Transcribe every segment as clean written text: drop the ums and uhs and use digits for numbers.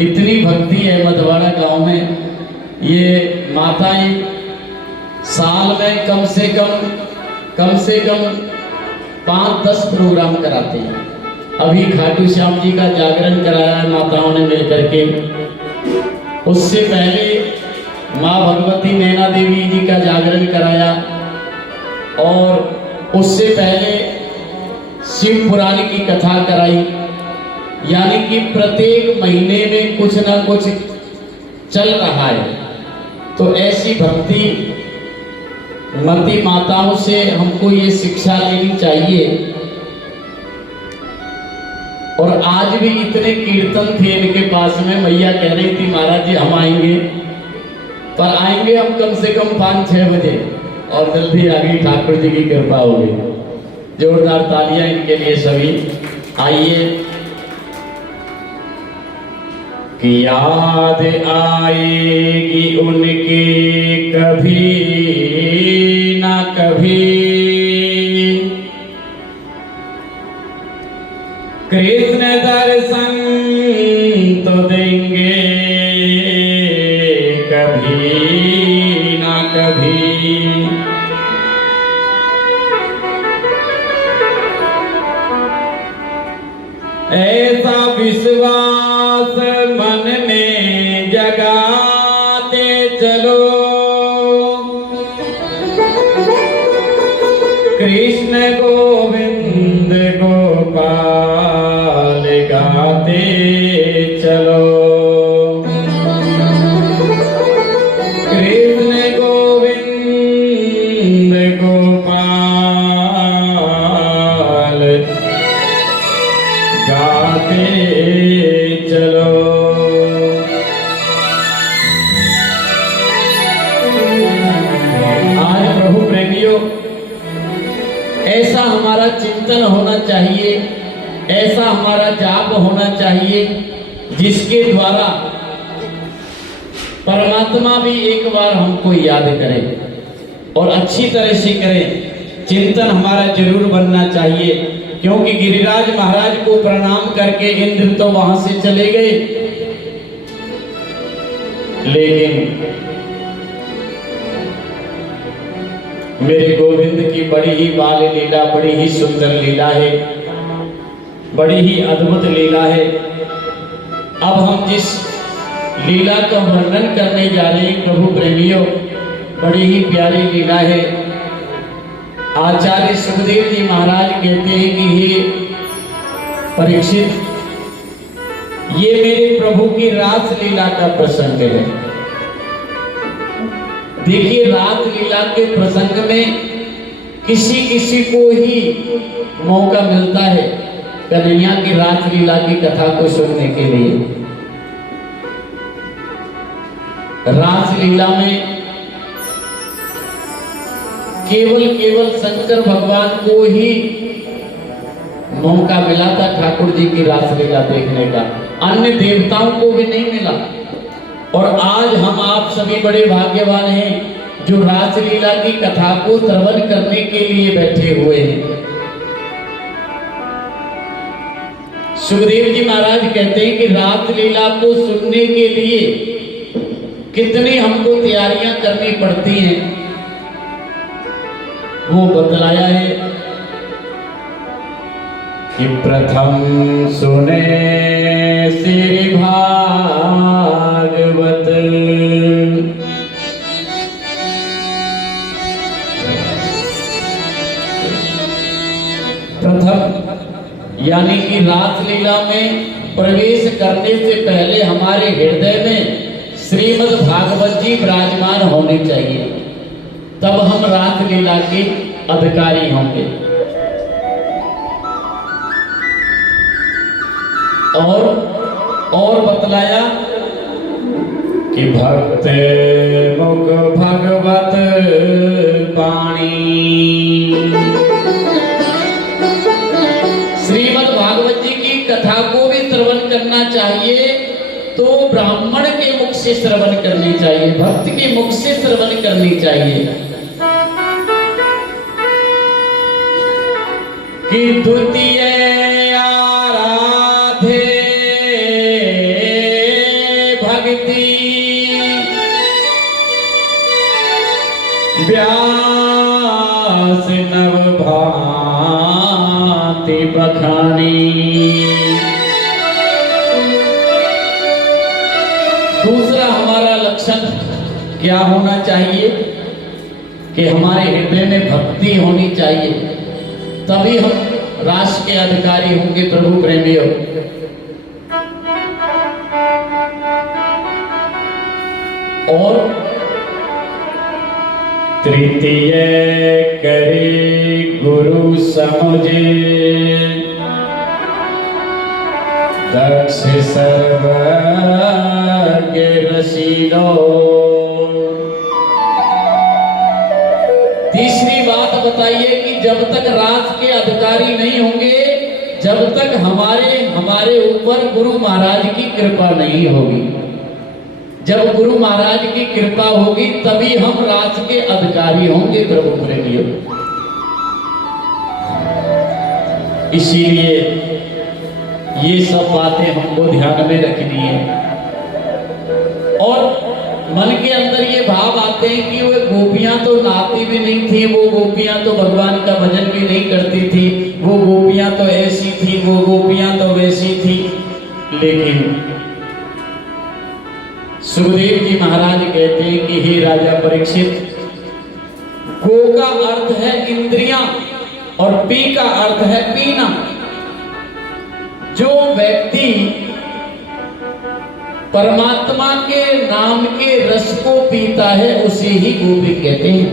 इतनी भक्ति है मधवाड़ा गांव में। ये माताएं साल में कम से कम 5-10 प्रोग्राम कराते हैं। अभी खाटू श्याम जी का जागरण कराया है माताओं ने मिलकर के। उससे पहले माँ भगवती नैना देवी जी का जागरण कराया, और उससे पहले शिव पुराण की कथा कराई। यानी कि प्रत्येक महीने में कुछ ना कुछ चल रहा है। तो ऐसी भक्ति मती माताओं से हमको ये शिक्षा लेनी चाहिए। और आज भी इतने कीर्तन थे इनके पास में, मैया कह रही थी महाराज जी हम आएंगे, पर आएंगे हम कम से कम 5-6 बजे, और जल्दी आ गई, ठाकुर जी की कृपा हो गई। जोरदार तालियां इनके लिए सभी। आइए कि याद आएगी उनकी कभी ना कभी, कृष्ण दर्शन तो देंगे कभी ना कभी। ऐसा विश्वास मन में जगाते चलो, कृष्ण गोविंद गोपाल गाते चलो, कृष्ण गोविंद गोपाल गाते चलो। आज प्रभु प्रेमियों, ऐसा हमारा चिंतन होना चाहिए, ऐसा हमारा जाप होना चाहिए, जिसके द्वारा परमात्मा भी एक बार हमको याद करे और अच्छी तरह से करे। चिंतन हमारा जरूर बनना चाहिए, क्योंकि गिरिराज महाराज को प्रणाम करके इंद्र तो वहां से चले गए, लेकिन मेरे गोविंद की बड़ी ही बाल लीला, बड़ी ही सुंदर लीला है, बड़ी ही अद्भुत लीला है। अब हम जिस लीला का वर्णन करने जा रहे हैं प्रभु प्रेमियों, बड़ी ही प्यारी लीला है। आचार्य सुखदेव जी महाराज कहते हैं कि हे परीक्षित, ये मेरे प्रभु की रास लीला का प्रसंग है। देखिए, रास लीला के प्रसंग में किसी किसी को ही मौका मिलता है कन्हैया की रास लीला की कथा को सुनने के लिए। रास लीला में केवल शंकर भगवान को ही मौका मिला था ठाकुर जी की रास लीला देखने का, अन्य देवताओं को भी नहीं मिला। और आज हम आप सभी बड़े भाग्यवान हैं जो रास लीला की कथा को श्रवण करने के लिए बैठे हुए हैं। सुखदेव जी महाराज कहते हैं कि रास लीला को सुनने के लिए कितनी हमको तैयारियां करनी पड़ती हैं, वो बतलाया है कि प्रथम सुने श्री भागवत, प्रथम यानी कि रास लीला में प्रवेश करने से पहले हमारे हृदय में श्रीमद् भागवत जी विराजमान होने चाहिए, तब हम रास लीला के अधिकारी होंगे। और बतलाया कि भक्त मुख भगवत वाणी, श्रीमद् भागवत जी की कथा को भी श्रवण करना चाहिए, तो ब्राह्मण के मुख से श्रवण करनी चाहिए, भक्त के मुख से श्रवण करनी चाहिए। कि द्वितीय आराधे व्यास नव भांति बखानी। दूसरा हमारा लक्षण क्या होना चाहिए कि हमारे हृदय में भक्ति होनी चाहिए, तभी हम राष्ट्र के अधिकारी होंगे। प्रभु प्रेमियों, और तृतीय करे गुरु समुझे, दक्ष सर्वज्ञ रसीलो। तीसरी बात बताइए कि जब तक राज के अधिकारी नहीं होंगे, जब तक हमारे ऊपर गुरु महाराज की कृपा नहीं होगी। जब गुरु महाराज की कृपा होगी तभी हम राज के अधिकारी होंगे। प्रभु प्रेमियों, इसीलिए ये सब बातें हमको ध्यान में रखनी है। और मन के अंदर ये भाव आते हैं कि वो गोपियां तो नाती भी नहीं थी, वो गोपियां तो भगवान का भजन भी नहीं करती थी, वो गोपियां तो ऐसी थी, वो गोपियां तो वैसी थी। लेकिन सुखदेव जी महाराज कहते हैं कि हे राजा परीक्षित, गो का अर्थ है इंद्रियां और पी का अर्थ है पीना। जो व्यक्ति परमात्मा के नाम के रस को पीता है उसे ही गोपी कहते हैं।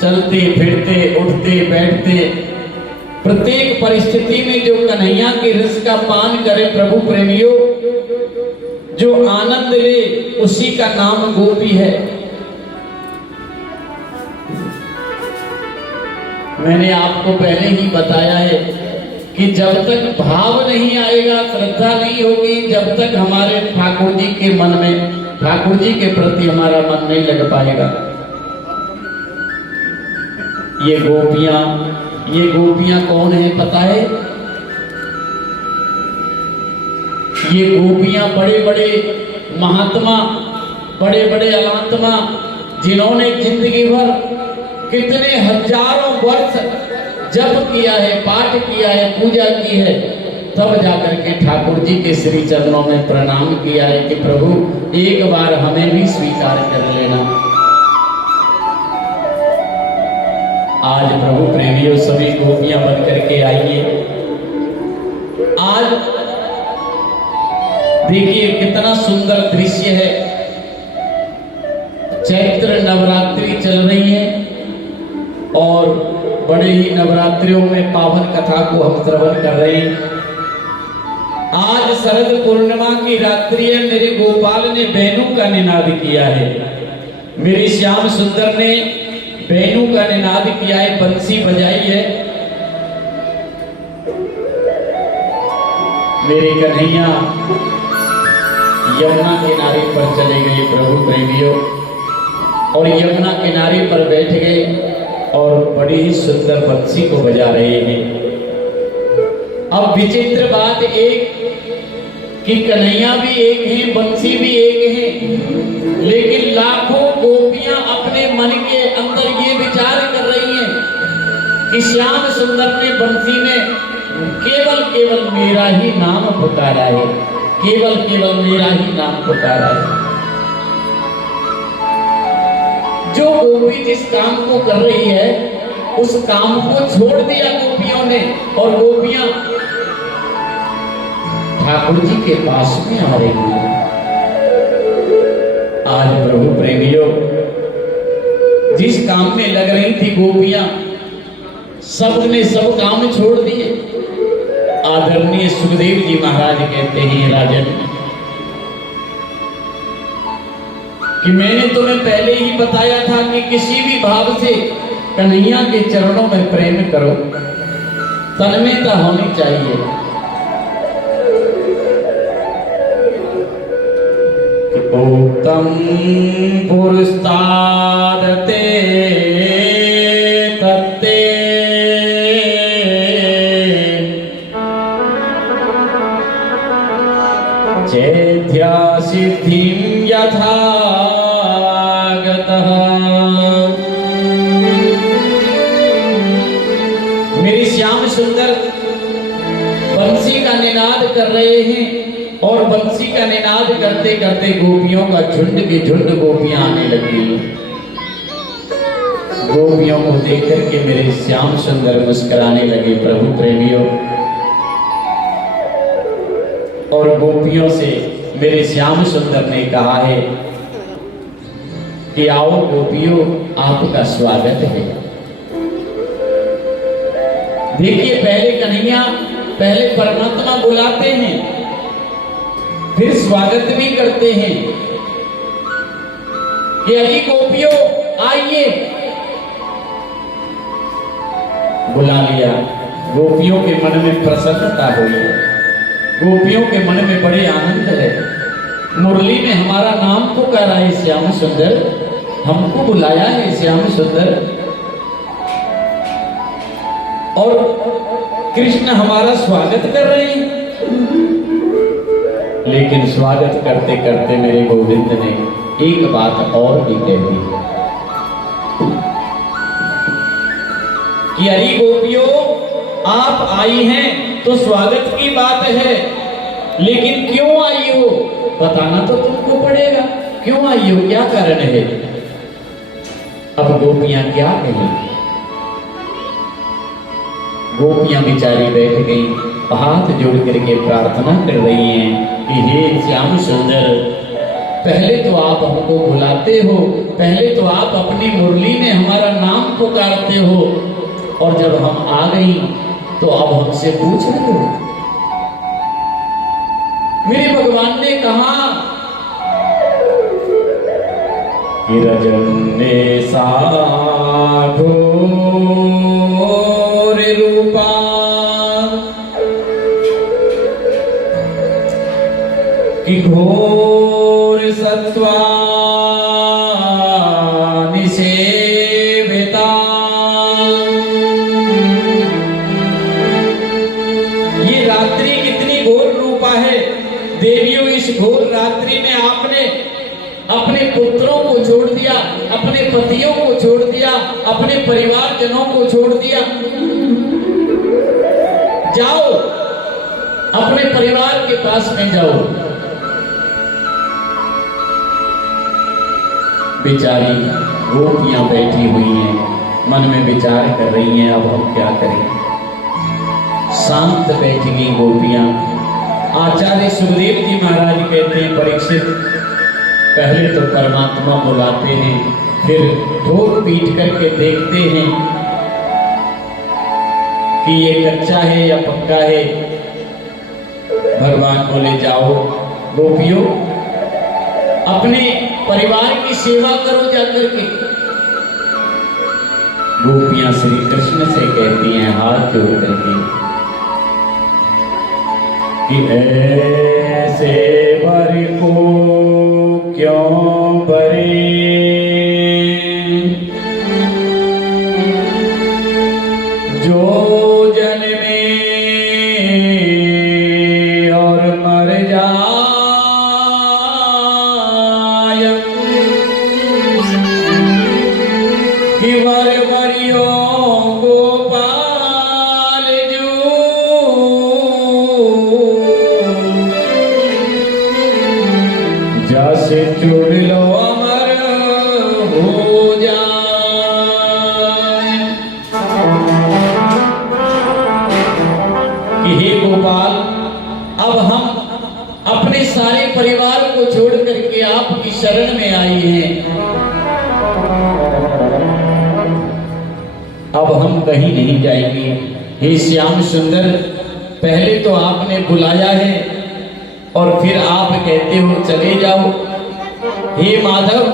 चलते फिरते उठते बैठते प्रत्येक परिस्थिति में जो कन्हैया के रस का पान करे, प्रभु प्रेमियों, जो आनंद ले, उसी का नाम गोपी है। मैंने आपको पहले ही बताया है कि जब तक भाव नहीं आएगा, श्रद्धा नहीं होगी, जब तक हमारे ठाकुर जी के मन में, ठाकुर जी के प्रति हमारा मन नहीं लग पाएगा। ये गोपियां कौन है पता है? ये गोपियां बड़े बड़े महात्मा, बड़े बड़े अलात्मा, जिन्होंने जिंदगी भर कितने हजारों वर्ष जप किया है, पाठ किया है, पूजा की है, तब जाकर के ठाकुर जी के श्री चरणों में प्रणाम किया है कि प्रभु एक बार हमें भी स्वीकार कर लेना। आज प्रभु प्रेमियों सभी गोपियां बन करके आइए। आज देखिए कितना सुंदर दृश्य है। चैत्र नवरात्रि चल रही है और बड़े ही नवरात्रियों में पावन कथा को हम श्रवण कर रहे हैं। आज शरद पूर्णिमा की रात्रि है। मेरे गोपाल ने बैनू का निनाद किया है, मेरे श्याम सुंदर ने बैनू का निनाद किया है, बंसी बजाई है। मेरे कन्हैया यमुना किनारे पर चले गए प्रभु प्रेमियों, और यमुना किनारे पर बैठ गए और बड़ी ही सुंदर बंसी को बजा रहे हैं। अब विचित्र बात एक कि कन्हैया भी एक है, बंसी भी एक है, लेकिन लाखों गोपियां अपने मन के अंदर ये विचार कर रही हैं कि श्याम सुंदर ने बंसी में केवल मेरा ही नाम पुकारा है, केवल मेरा ही नाम पुकारा है। जो गोपी जिस काम को कर रही है उस काम को छोड़ दिया गोपियों ने, और गोपियां ठाकुर जी के पास में आ रही है। आज प्रभु प्रेमियों जिस काम में लग रही थी गोपियां, सब ने सब काम छोड़ दिए। आदरणीय सुखदेव जी महाराज कहते हैं, राजन कि मैंने तुम्हें पहले ही बताया था कि किसी भी भाव से कन्हैया के चरणों में प्रेम करो, तन्मयता होनी चाहिए। उत्तम पुरस्तादते तत्ते चेध्या सिद्धिं यथा का निनाद करते करते गोपियों का झुंड की झुंड गोपियां आने लगी। गोपियों को देख करके मेरे श्याम सुंदर मुस्कुराने लगे प्रभु प्रेमियों। और गोपियों से मेरे श्याम सुंदर ने कहा है कि आओ गोपियों, आपका स्वागत है। देखिए, पहले कन्हैया, पहले परमात्मा बुलाते हैं, फिर स्वागत भी करते हैं कि अरे गोपियों आइए। बुला लिया। गोपियों के मन में प्रसन्नता हुई, गोपियों के मन में बड़े आनंद है। मुरली में हमारा नाम पुकारा है श्याम सुंदर, हमको बुलाया है श्याम सुंदर, और कृष्ण हमारा स्वागत कर रहे हैं। लेकिन स्वागत करते करते मेरे गोविंद ने एक बात और भी कह दी कि अरे गोपियों, आप आई हैं तो स्वागत की बात है, लेकिन क्यों आई हो बताना तो तुमको पड़ेगा। क्यों आई हो, क्या कारण है? अब गोपियां क्या कहें? गोपियां बेचारी बैठ गई, हाथ जोड़ करके प्रार्थना कर रही हैं कि हे श्याम सुंदर, पहले तो आप हमको बुलाते हो, पहले तो आप अपनी मुरली में हमारा नाम पुकारते हो, और जब हम आ गई तो अब हमसे पूछ रहे हो। मेरे भगवान ने कहा कि रजन्ने साधो रूपा, कि घोर सत्वा निषेविता। ये रात्रि कितनी घोर रूपा है देवियों। इस घोर रात्रि में आपने अपने पुत्रों को छोड़ दिया, अपने पतियों को छोड़ दिया, अपने परिवार जनों को छोड़ दिया। जाओ, अपने परिवार के पास में जाओ। बेचारी गोपियां बैठी हुई हैं, मन में विचार कर रही हैं, अब हम क्या करें। शांत बैठ गई गोपियां। आचार्य सुखदेव जी महाराज कहते हैं, परीक्षित, पहले तो परमात्मा बुलाते हैं, फिर ठोक पीट करके देखते हैं कि ये कच्चा है या पक्का है। भगवान बोले जाओ गोपियों, अपने परिवार की सेवा करो जाकर के। गोपियां श्री कृष्ण से कहती हैं हाथ जोड़ करके कि ऐसे वर को क्यों परे, जो जन्मे और मर जाए, कि वर वरियो गोपाल जो, जैसे चुड़ लो अमर हो जाए। कि हे गोपाल, अब हम अपने सारे परिवार को छोड़ करके आपकी शरण में आए हैं। अब हम कहीं नहीं जाएंगे। हे श्याम सुंदर, पहले तो आपने बुलाया है और फिर आप कहते हो चले जाओ। हे माधव,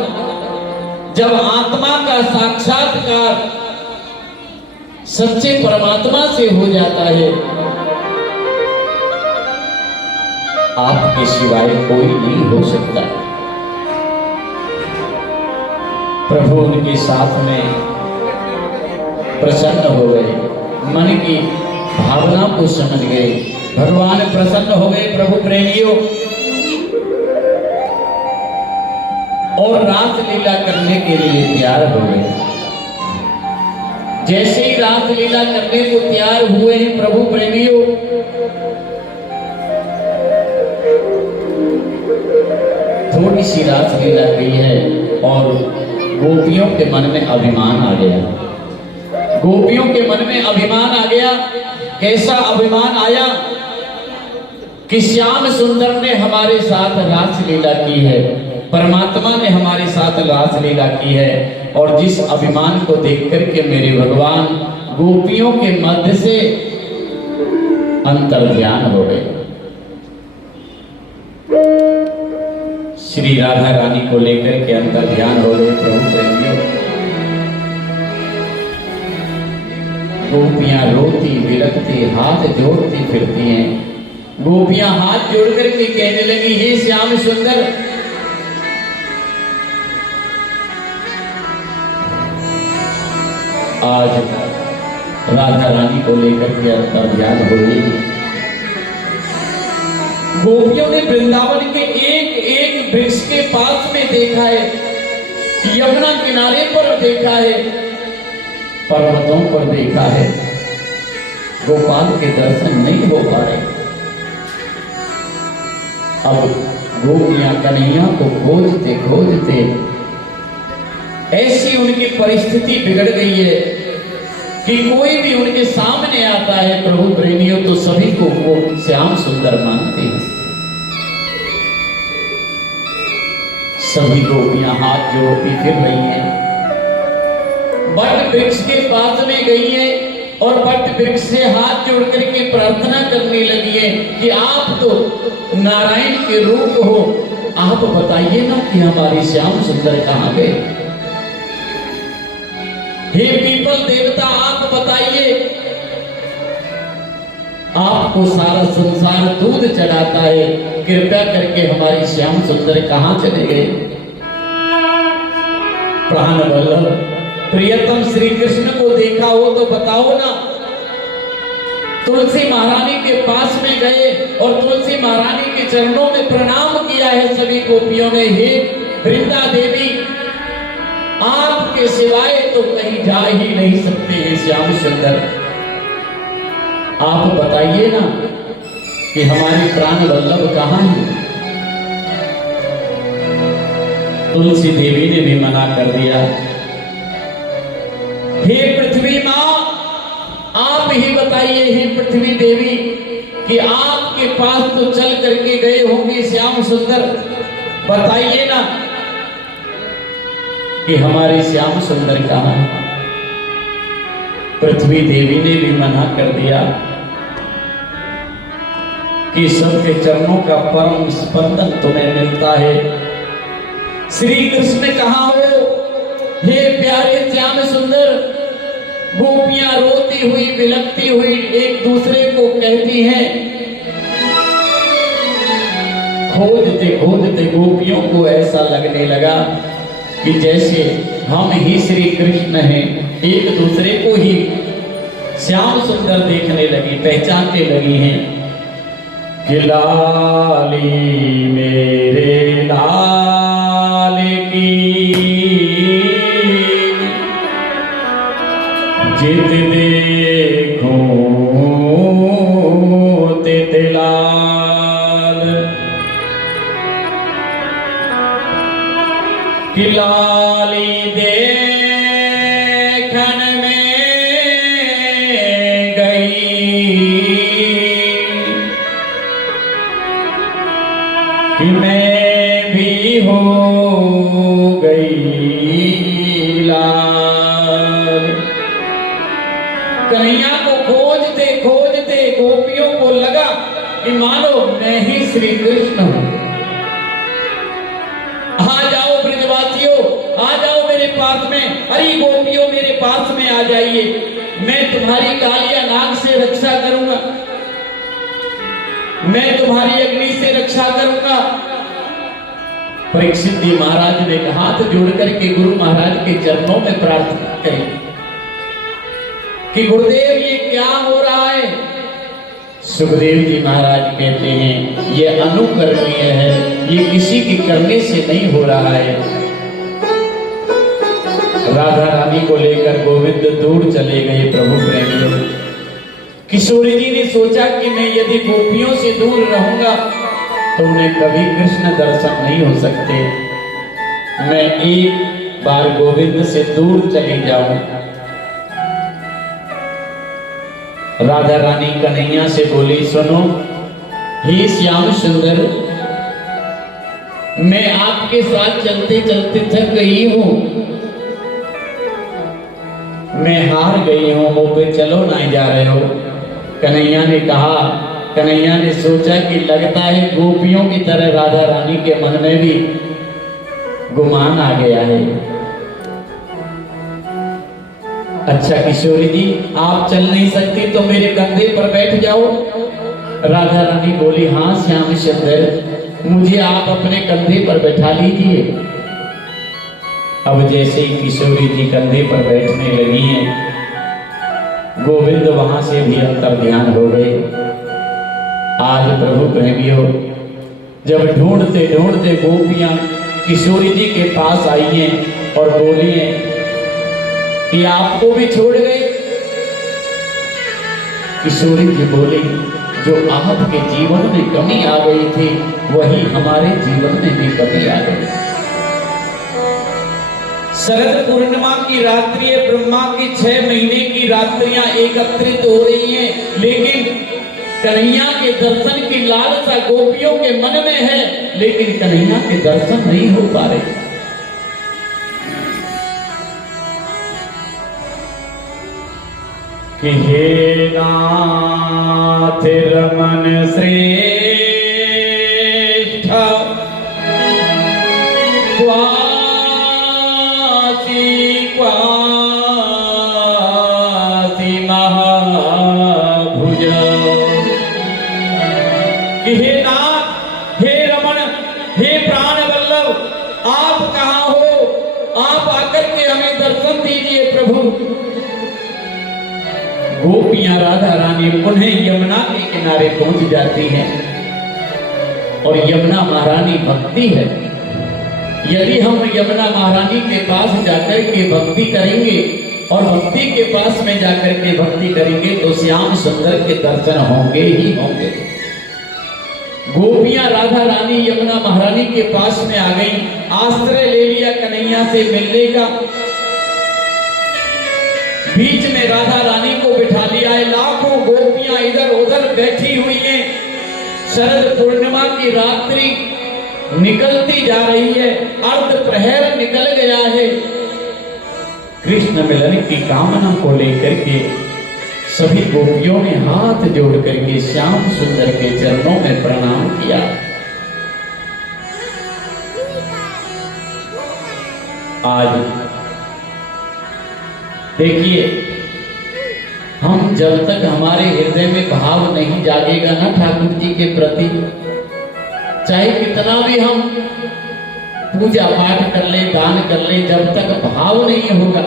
जब आत्मा का साक्षात्कार सच्चे परमात्मा से हो जाता है, आपके सिवाय कोई नहीं हो सकता। प्रभु उनके साथ में प्रसन्न हो गए, मन की भावना को समझ गए, भगवान प्रसन्न हो गए प्रभु प्रेमियों, और रास लीला करने के लिए तैयार हो गए। जैसे ही रास लीला करने को तैयार हुए हैं प्रभु प्रेमियों, ऐसी रासलीला गई है और गोपियों के मन में अभिमान आ गया। गोपियों के मन में अभिमान आ गया। कैसा अभिमान आया कि श्याम सुंदर ने हमारे साथ रासलीला की है, परमात्मा ने हमारे साथ रासलीला की है। और जिस अभिमान को देख करके मेरे भगवान गोपियों के मध्य से अंतर ध्यान हो गए। श्री राधा रानी को लेकर के अंतर ध्यान हो गए। प्रभु प्रेमियों, गोपियां रोती बिलखती हाथ जोड़ती फिरती हैं। गोपियां हाथ जोड़ करके कहने लगी, हे श्याम सुंदर, आज राधा रानी को लेकर के अंतर ध्यान हो गई। गोपियों ने वृंदावन के एक एक वृक्ष के पास में देखा है, यमुना किनारे पर देखा है, पर्वतों पर देखा है, गोपाल के दर्शन नहीं हो पा रहे। अब गोपियां कन्हैया को खोजते खोजते ऐसी उनकी परिस्थिति बिगड़ गई है कि कोई भी उनके सामने आता है प्रभु प्रेमियों तो सभी को वो श्याम सुंदर मानते हैं। सभी गोपियां हाथ जोड़ती फिर रही हैं, बट वृक्ष के पास में गई है और बट वृक्ष से हाथ जोड़ करके प्रार्थना करने लगी है कि आप तो नारायण के रूप हो, आप बताइए ना कि हमारी श्याम सुंदर कहाँ गए। हे पीपल देवता, आप बताइए, आपको सारा संसार दूध चढ़ाता है, कृपया करके हमारी श्याम सुंदर कहाँ चले गए। प्राण वल्लभ प्रियतम श्री कृष्ण को देखा हो तो बताओ ना। तुलसी महारानी के पास में गए और तुलसी महारानी के चरणों में प्रणाम किया है सभी गोपियों ने। हे वृंदा देवी, आपके सिवाय तो कहीं जा ही नहीं सकते हैं श्याम सुंदर, आप बताइए ना कि हमारे प्राण वल्लभ कहाँ हैं। तुलसी देवी ने भी मना कर दिया। हे पृथ्वी माँ, आप ही बताइए हे पृथ्वी देवी कि आपके पास तो चल करके गए होंगे श्याम सुंदर, बताइए ना कि हमारी श्याम सुंदर कहाँ है। पृथ्वी देवी ने भी मना कर दिया कि सबके चरणों का परम स्पंदन तुम्हें मिलता है। श्री कृष्ण कहाँ हो, हे प्यारे श्याम सुंदर। गोपियां रोती हुई बिलखती हुई एक दूसरे को कहती हैं। खोजते खोजते गोपियों को ऐसा लगने लगा कि जैसे हम ही श्री कृष्ण हैं, एक दूसरे को ही श्याम सुंदर देखने लगी, पहचानने लगी हैं कि लाली मेरे लाल की जित देखो तित लाल, कि लाली देखन में गई कि मैं भी हो गई लाल। कन्हैया को खोजते खोजते गोपियों को लगा कि मानो मैं ही श्री कृष्ण हूं। आ जाओ ब्रजवासियों, आ जाओ मेरे पास में। अरे गोपियों मेरे पास में आ जाइए, मैं तुम्हारी कालिया नाग से रक्षा करूंगा, मैं तुम्हारी अग्नि से रक्षा करूंगा। परीक्षित जी महाराज ने हाथ जोड़ करके गुरु महाराज के चरणों में प्रार्थना करी कि गुरुदेव ये क्या हो रहा है। सुखदेव जी महाराज कहते हैं ये अनुकरणीय है, ये किसी के करने से नहीं हो रहा है। राधा रानी को लेकर गोविंद दूर चले गए। प्रभु प्रेमियों, किशोरी जी ने सोचा कि मैं यदि गोपियों से दूर रहूंगा तो उन्हें कभी कृष्ण दर्शन नहीं हो सकते। मैं एक बार गोविंद से दूर चली जाऊं। राधा रानी कन्हैया से बोली, सुनो हे श्याम सुंदर, मैं आपके साथ चलते चलते थक गई हूं, मैं हार गई हूं, मुंह पे चलो नहीं जा रहे हो। कन्हैया ने कहा, कन्हैया ने सोचा कि लगता है गोपियों की तरह राधा रानी के मन में भी गुमान आ गया है। अच्छा किशोरी जी, आप चल नहीं सकती तो मेरे कंधे पर बैठ जाओ। राधा रानी बोली, हाँ श्याम सुंदर, मुझे आप अपने कंधे पर बैठा लीजिए। अब जैसे ही किशोरी जी कंधे पर बैठने लगी हैं, गोविंद वहां से भी अंतर ध्यान हो गए। आज प्रभु प्रेमियों, जब ढूंढते ढूंढते गोपियां किशोरी जी के पास आई हैं और बोली हैं कि आपको भी छोड़ गए। किशोरी जी बोली, जो आपके जीवन में कमी आ गई थी वही हमारे जीवन में भी कमी आ गई। शरद पूर्णिमा की रात्रि, ब्रह्मा की 6 महीने की रात्रियां एकत्रित हो रही हैं, लेकिन कन्हैया के दर्शन की लालसा गोपियों के मन में है, लेकिन कन्हैया के दर्शन नहीं हो पा रहे। कि हे नाथ रमन श्रेष्ठ, क्वासी महाभुज। कि हे नाथ, हे रमन, हे प्राण वल्लभ, आप कहाँ हो? आप आकर के हमें दर्शन दीजिए प्रभु। गोपियां राधा रानी पुनः यमुना के किनारे पहुंच जाती हैं, और यमुना महारानी भक्ति है। यदि हम यमुना महारानी के पास जाकर के भक्ति करेंगे और भक्ति के पास में जाकर के भक्ति करेंगे तो श्याम सुंदर के दर्शन होंगे ही होंगे। गोपियां राधा रानी यमुना महारानी के पास में आ गई, आश्रय ले लिया कन्हैया से मिलने का। बीच में राधा रानी को बिठा लिया है, लाखों गोपियां इधर उधर बैठी हुई हैं। शरद पूर्णिमा की रात्रि निकलती जा रही है, अर्ध प्रहर निकल गया है। कृष्ण मिलन की कामना को लेकर के सभी गोपियों ने हाथ जोड़ करके श्याम सुंदर के चरणों में प्रणाम किया। आज देखिए, हम जब तक हमारे हृदय में भाव नहीं जागेगा ना ठाकुर जी के प्रति, चाहे कितना भी हम पूजा पाठ कर ले, दान कर ले, जब तक भाव नहीं होगा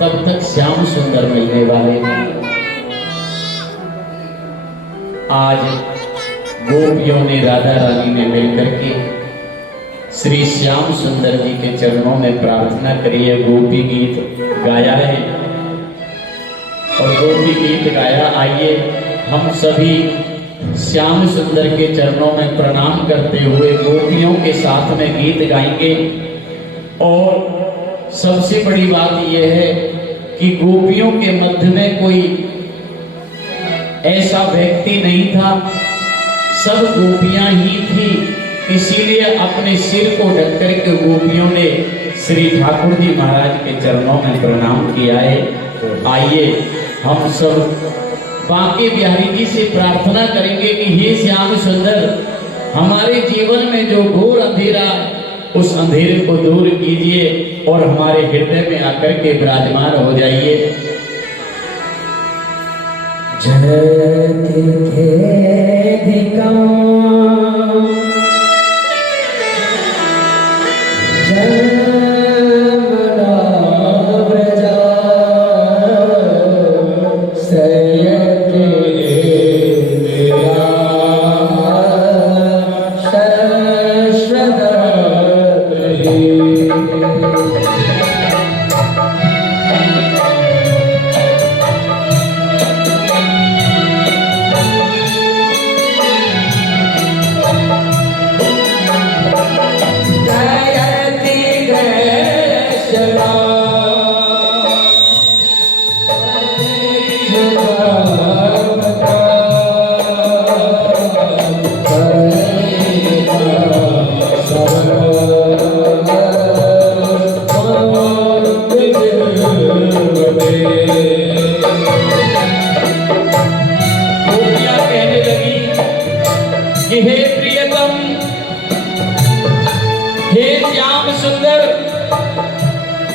तब तक श्याम सुंदर मिलने वाले नहीं। आज गोपियों ने, राधा रानी ने मिलकर के श्री श्याम सुंदर जी के चरणों में प्रार्थना करी है, गोपी गीत गाया है। और गोपी गीत गाया, आइए हम सभी श्याम सुंदर के चरणों में प्रणाम करते हुए गोपियों के साथ में गीत गाएंगे। और सबसे बड़ी बात यह है कि गोपियों के मध्य में कोई ऐसा व्यक्ति नहीं था, सब गोपियां ही थी। इसीलिए अपने सिर को ढक कर के गोपियों ने श्री ठाकुर जी महाराज के चरणों में प्रणाम किया है। आइए हम सब बांके बिहारी जी से प्रार्थना करेंगे कि हे श्याम सुंदर, हमारे जीवन में जो घोर अंधेरा, उस अंधेरे को दूर कीजिए और हमारे हृदय में आकर के विराजमान हो जाइए।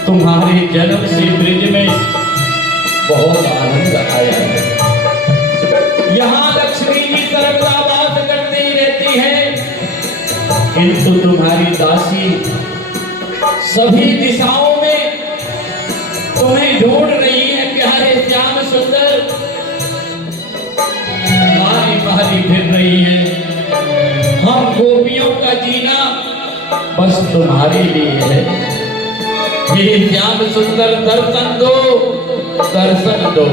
तुम्हारे जन्म से ब्रिज में बहुत आनंद आया है। यहाँ लक्ष्मी जी सर्वदा वास करती रहती है, किंतु तुम्हारी दासी सभी दिशाओं में तुम्हें ढूंढ रही है। प्यारे श्याम सुंदर मारी मारी फिर रही है। हम गोपियों का जीना बस तुम्हारे लिए है। हे श्याम सुंदर दर्शन दो, दर्शन दो।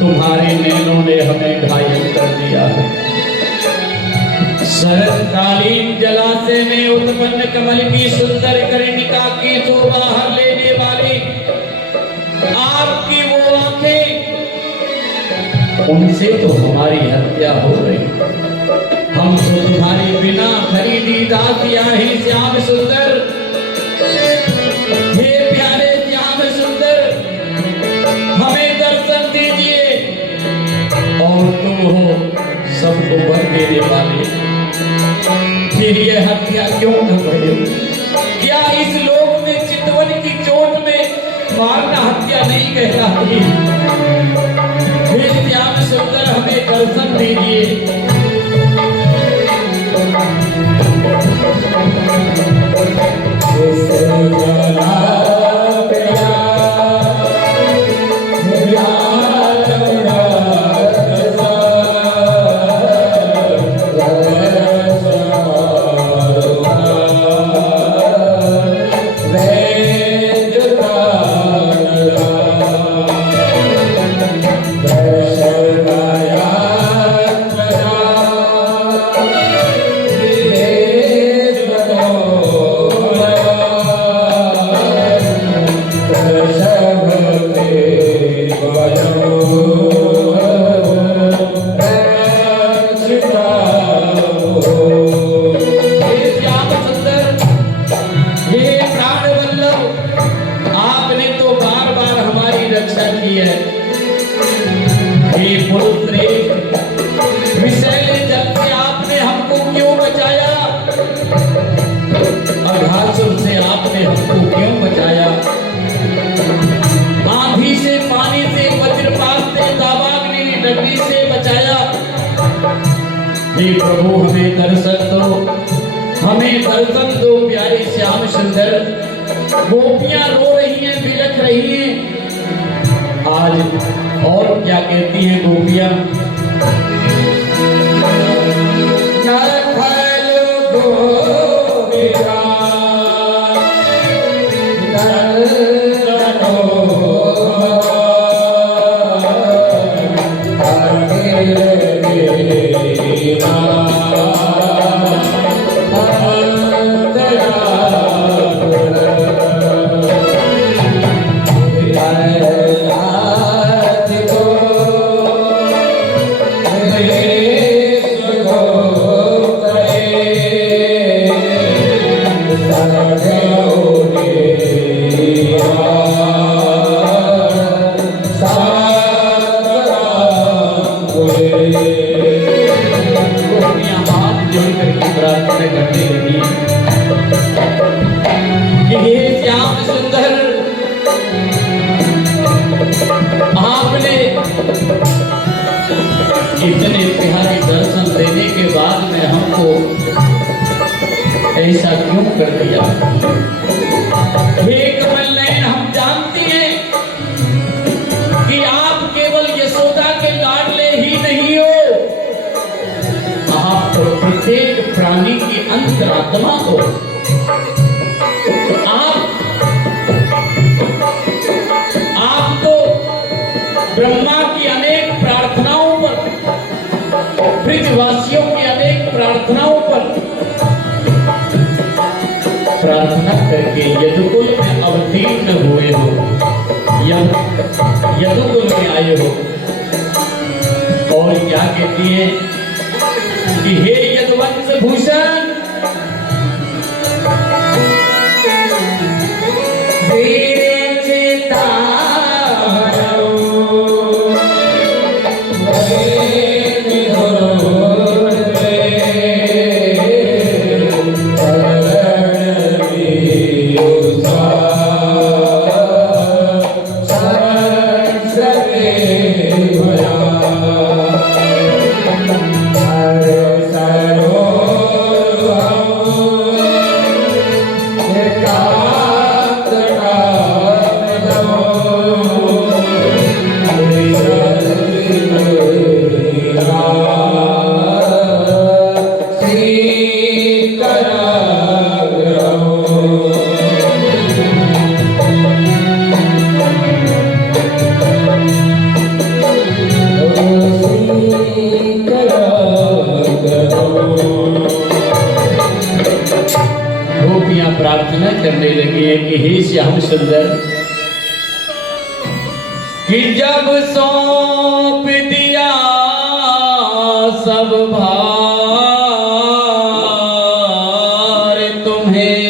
तुम्हारे नैनों ने हमें घायल कर दिया है। शरदकालीन जलाशय में उत्पन्न कमल की सुंदर कर्णिका की शोभा हर लेने वाली आपकी वो आंखें, उनसे तो हमारी हत्या हो रही। हम तो तुम्हारे बिना खरीदी दासियां हैं श्याम सुंदर। हे प्यारे श्याम सुंदर, हमें दर्शन दीजिए। और तुम हो सबको वर देने वाले, फिर ये हत्या क्यों न करे? क्या इस लोक में चितवन की चोट में मारना हत्या नहीं कहलाती? हे श्याम सुंदर, हमें दर्शन दीजिए। हे प्रभु, हमें दर्शन दो, हमें दर्शन दो। प्यारे श्याम सुंदर, गोपियां रो रही हैं, बिलख रही हैं। आज और क्या कहती हैं गोपियां? इतने प्यारे दर्शन देने के बाद में हमको ऐसा क्यों कर दिया? हे कमल नयन, हम जानते हैं कि आप केवल यशोदा के लाडले ही नहीं हो, आप तो प्रत्येक प्राणी की अंतरात्मा हो। आप तो ब्रह्मा की अनेक प्रार्थनाओं पर, ब्रजवासियों की अनेक प्रार्थनाओं पर प्रार्थना करके यदुकुल में अवतीर्ण हुए हो, यदुकुल में आए हो। और क्या कहती है कि हे यदुवंश भूषण, प्रार्थना करने लगी है कि हे श्याम सुंदर, कि जब सौंप दिया सब भार तुम्हें,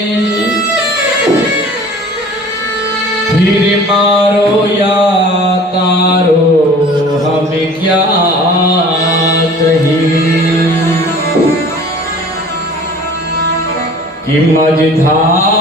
फिर मारो या तारो हमें क्या कही, कि मझधार